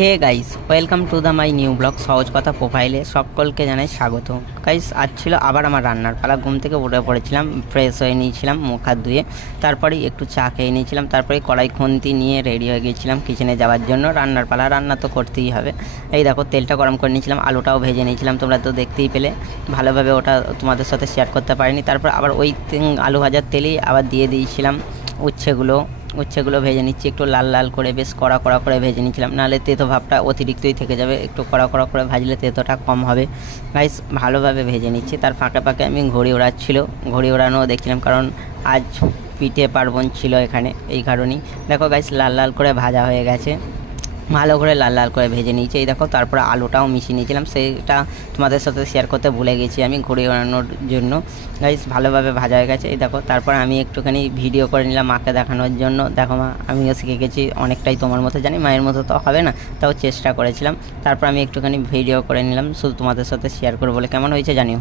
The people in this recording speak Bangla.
Hey guys, welcome to the my new blog সহজ কথা প্রোফাইলে সকলকে জানাই স্বাগত। গাইস, আজ ছিল আবার আমার রান্নার পালা। ঘুম থেকে উঠে পড়েছিলাম, ফ্রেশ হয়ে নিয়েছিলাম, মুখ হাত ধুয়ে তারপরে একটু চা খেয়ে নিয়েছিলাম। তারপরে কড়াই খুন্তি নিয়ে রেডি হয়ে গিয়েছিলাম কিচেনে যাওয়ার জন্য। রান্নার পালা, রান্না তো করতেই হবে। এই দেখো, তেলটা গরম করে নিয়েছিলাম, আলুটাও ভেজে নিয়েছিলাম, তোমরা তো দেখতেই পেলে। ভালোভাবে ওটা তোমাদের সাথে শেয়ার করতে পারিনি। তারপর আবার ওই আলু ভাজার তেলেই আবার দিয়ে দিয়েছিলাম উচ্ছেগুলো ভেজে নিচ্ছি, একটু লাল লাল করে, বেশ কড়া কড়া করে ভেজে নিচ্ছিলাম, নাহলে তেতো ভাবটা অতিরিক্তই থেকে যাবে। একটু কড়া কড়া করে ভাজলে তেতোটা কম হবে। গাইস, ভালোভাবে ভেজে নিচ্ছি। তার ফাঁকে ফাঁকে আমি ঘড়ি ওড়ানোও দেখছিলাম, কারণ আজ পিঠে পার্বণ ছিল এখানে, এই কারণেই। দেখো গাইস, লাল লাল করে ভাজা হয়ে গেছে, ভালো করে লাল লাল করে ভেজে নিয়েছি। এই দেখো, তারপরে আলুটাও মিশিয়ে নিয়েছিলাম, সেটা তোমাদের সাথে শেয়ার করতে ভুলে গেছি আমি ঘুরে ওড়ানোর জন্য। গাইস, ভালোভাবে ভাজা হয়ে গেছে। এই দেখো, তারপর আমি একটুখানি ভিডিও করে নিলাম মাকে দেখানোর জন্য। দেখো মা, আমিও শিখে গেছি অনেকটাই, তোমার মতো জানি মায়ের মতো তো হবে না, তাও চেষ্টা করেছিলাম। তারপর আমি একটুখানি ভিডিও করে নিলাম, শুধু তোমাদের সাথে শেয়ার করবো বলে। কেমন হয়েছে জানিও।